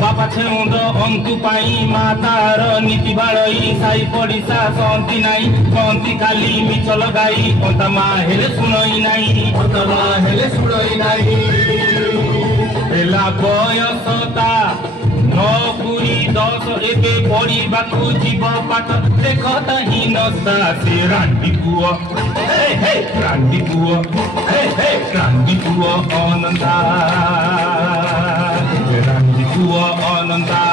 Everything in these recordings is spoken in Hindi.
बापा छेउंद अंतु पाई मातार नीति बाड़ई साई पड़िसा सहती नाई कहती खाली मिछ लगाई अंता मा हेले शुणई नाई पेला बयसता 9 पूरी 10 एबे पढ़िबाकू जीव पाठ देखता हीनता से रांडी पुओ रांडी पुओ रांडी पुओ अनंता रांडी पुओ अनंता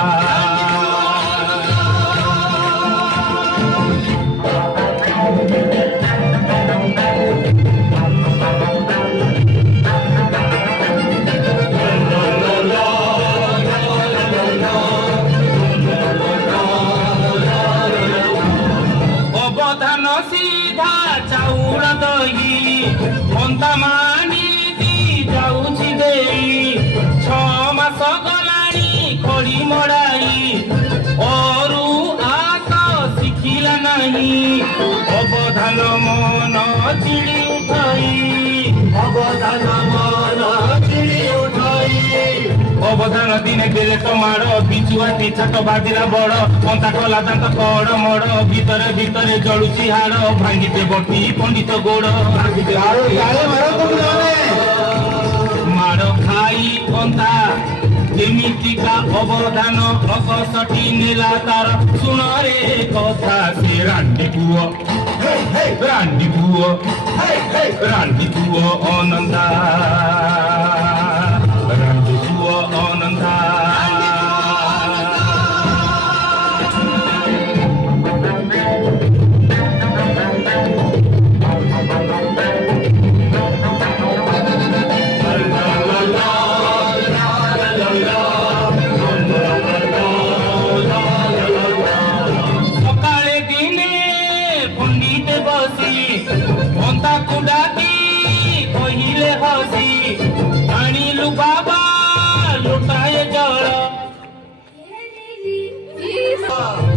अवधान मन चिड़ी उठाई अवधान दिने बेले तमाड़ बिचुआटी छात बाजिला बड़ अंता कला दांत कड़ मड़ भितरे भितरे जलुची हाड़ भांगीते बटी पंडित गोड़ माड़ खाई अंता जेमितिका अवधान अकसटी नेला तार सुन रे कथा से रांडी पुओ रांडी पुओ अनंता रांडी पुओ अनंता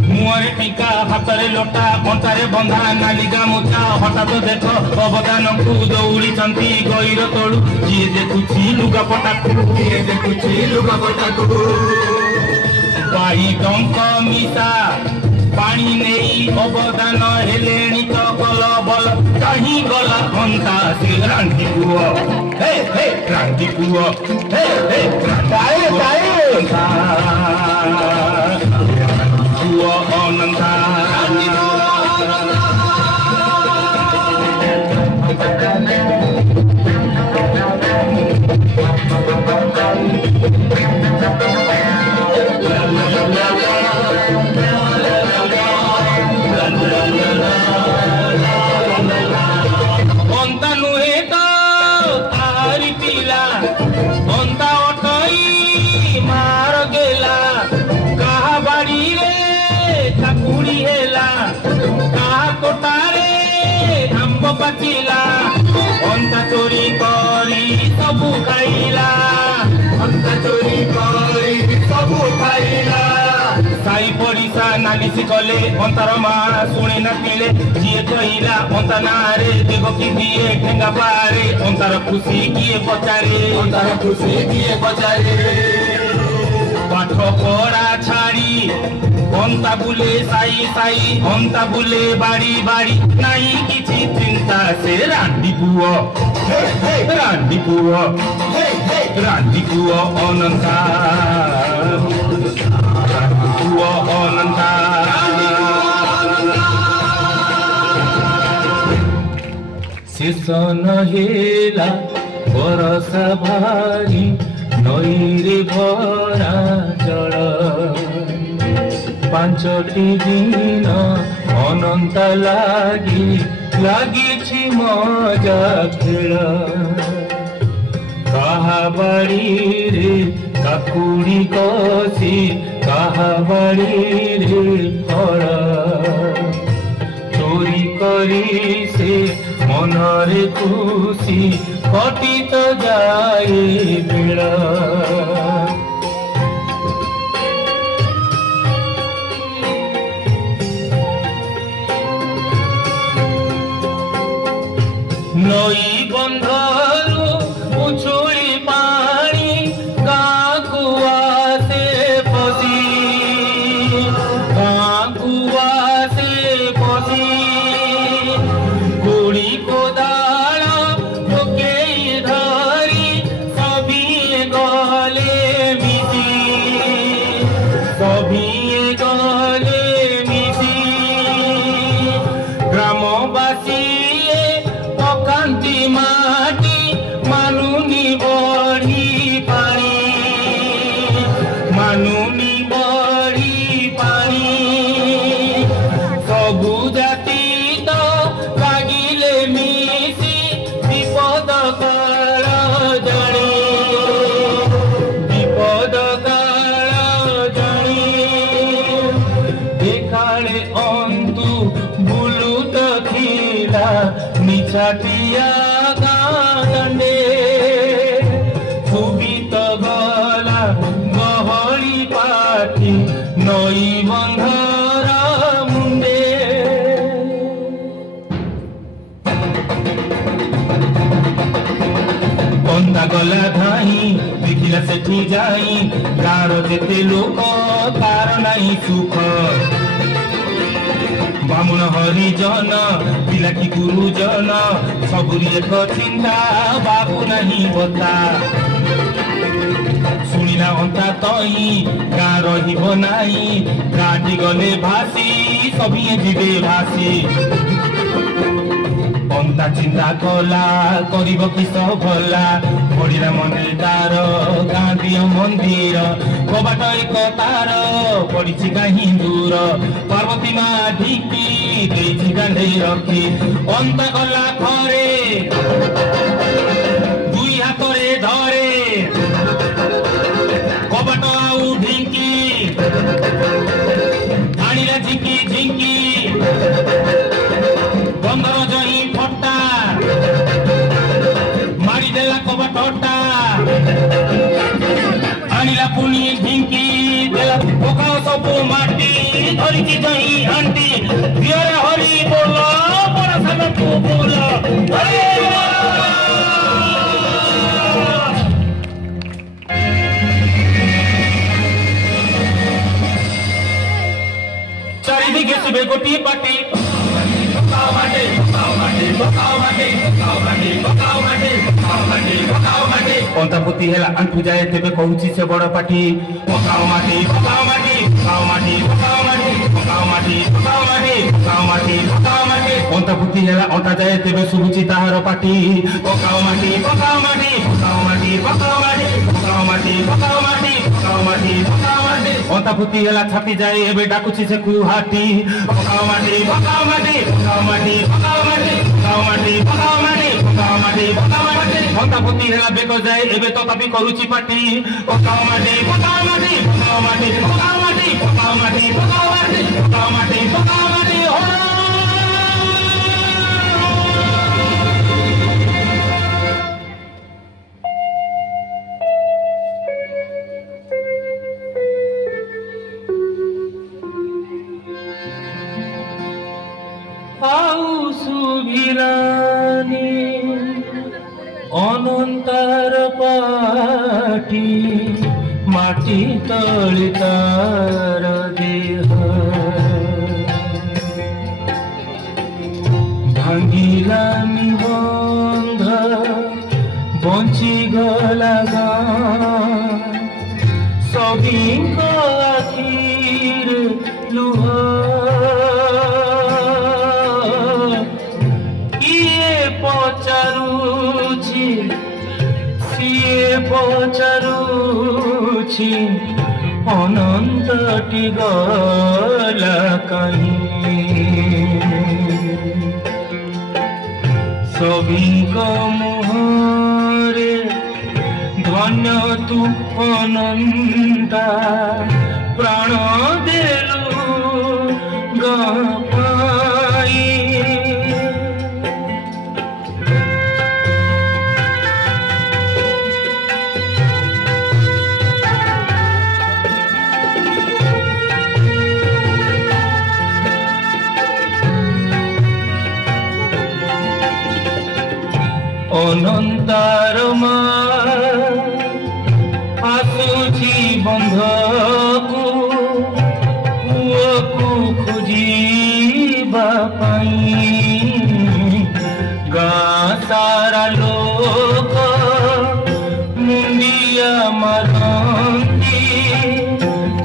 मुहरे टीका हाथरे लोटा कंठारे बंधा नाली गामुछा हठात देख अवदान को दौड़ी गईर तलू जी देखुची लुगापटा बाई डंक मिशा पानी नहीं अवदान हेलेणी तो गल बल कहीं गला घंटा से रांडी पुओ रांडी पुओ रांडी पुओ ଅନନ୍ତା पचिला अंता चोरी करी सबू खाइला अंता चोरी करी सबू खाइला साई पड़िसा नालिसी कले अंतार माँ शुणी नाचिले जी कहला अंता नारे देव कि दिए ठेंगा पारे अंतार खुशी किए पचारे अंतार खुशी किए पचारे पाठ पढ़ा छाड़ी अंता बुले साई साई अंता बुले बाड़ी बाड़ी नहीं किसी चिंता से रांडी पुओ रांडी पुओ अनंता पुओ अनंता शेष नहेला बरसा भारी नईरे भरा जल पांचटी दिन अनंता लागी मजा खेल कहा बाड़ी रे काकुड़ी कसी कहा बाड़ी रे फल चोरी करी से मनरे खुशी कटी तो जाए बेड़ नई बंधरु उछुली पानी गाकुआ से पसी गुड़ी कोदाल टोके धरी सभी गले मिसी ग्रामवासी माटी मानुनी बड़ी पानी सबू जाति तो लागिले मिसी विपद काल जानी देखाड़े अंतु बुलू तो खिला निछाटिया गांडे सुबित गला गहली पाठी नई बंधर मुंडे अंता गला धाई देखिला सेठी जाई गाँव जेते लोक तार नहीं सुख बामुण हरिजन पिलाटी गुरुजन सबुरी एक चिंता बाबू नहीं बता शुणिला अंता तई गाँ रहिब नहीं गाँटी गले भासी सभी जीवे भासी अंता चिंता कला करिब किस भला पड़िला मने तार गाँ दिय मंदिर कबाट एक तार पड़ी कहीं दूर पार्वती माँ ढिकी देछि गांधे रखी अंता गला घरे दुई हाथरे धरे कबाट आउ ढिंकी आनिला झिंकी झिंकी बंदर जही फटा मारिदेला कबाटटा आनिला पुणी ढिंकी देला पोका सबू माटी धरिकी जही आंटी बियर हरि बोल बड़ा सामने तू बोल हरे चारिदिके सुबे गोटी पाटी अंतापुति है आंटू जाए तेरे कहूँ से बड़ पाटी पकाओ माटी पकाओ माटी पकाओ माटी पकाओ माटी पकाओ माटी ପୋତି ହେଲା ଅଣ୍ଟା ଯାଏ ତେବେ ଶୁଭୁଛି ତାହାର ପାଟି ପକାଅ ମାଟି ପକାଅ ମାଟି ପକାଅ ମାଟି ପକାଅ ମାଟି ପକାଅ ମାଟି ପକାଅ ମାଟି ପକାଅ ମାଟି ପକାଅ ମାଟି ଅଣ୍ଟା ପୋତି ହେଲା ଛାତି ଯାଏ ଏବେ ଡାକୁଛି ସେ କୁହାଟି ପକାଅ ମାଟି ପକାଅ ମାଟି ପକାଅ ମାଟି ପକାଅ ମାଟି ପକାଅ ମାଟି ପକାଅ ମାଟି ପକାଅ ମାଟି ପକାଅ ମାଟି ଅଣ୍ଟା ପୋତି ହେଲା ବେକ ଯାଏ ଏବେ ତଥାପି କରୁଛି ପାଟି ପକାଅ ମାଟି ପକାଅ ମାଟି ପକାଅ ମାଟି ପକାଅ ମାଟି ପକାଅ ମାଟି ପକାଅ ମାଟି ପକାଅ ମାଟି ପକାଅ ମାଟି ଆଉ ସୁଭିଲାନି ଅନନ୍ତାର ପାଟି ମାଟି ତଳେ ତାର ଦେହ ଭାଙ୍ଗିଲାନି ବନ୍ଧ ବଞ୍ଚିଗଲା ଗାଁ ସଭିଙ୍କ ଆଖିରେ ଲୁହ ପଚାରୁଛି ସିଏ ପଚାରୁଛି ଅନନ୍ତଟି ଗଲା କାହିଁ ସଭିଙ୍କ ମୁହଁରେ ଧନ୍ୟ ତୁ ଅନନ୍ତା ପ୍ରାଣ ଦେଲୁ ଗାଁ ପାଇ ଅନନ୍ତାର ମା ଆସୁଛି ବନ୍ଧକୁ ପୁଅକୁ ଖୋଜିବା ପାଇଁ ଗାଁ ସାରା ଲୋକ ମୁଣ୍ଡିଆ ମାରନ୍ତି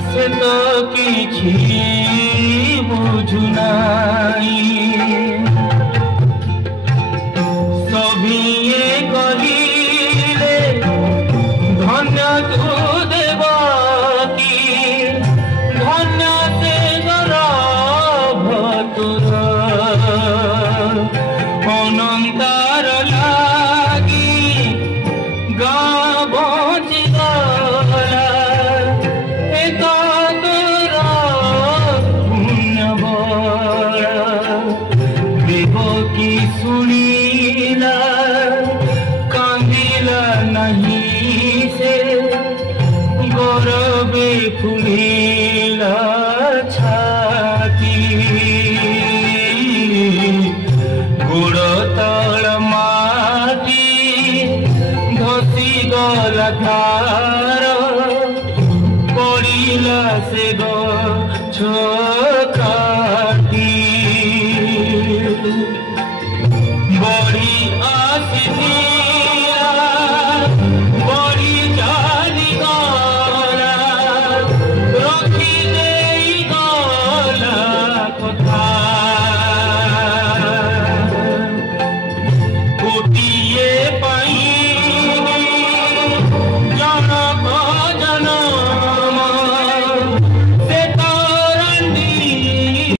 ସେ ତ କିଛି ବୁଝୁନାହିଁ ধন্য তু দেবকী ধন্য সে গর্ভতুর অনন্তার লাগি গাঁ বঞ্চিগলা এত তোর পুণ্য বল দেবকী শুনিলা কান্দিলা নাহি গৌরবে ফুলিলা ছাতি গোড় তল মাটি ধসি গলা তার পড়িলা সে গছ কাটি বড়ি আসিলা বড়ি চালি রখি দেই গলা কথা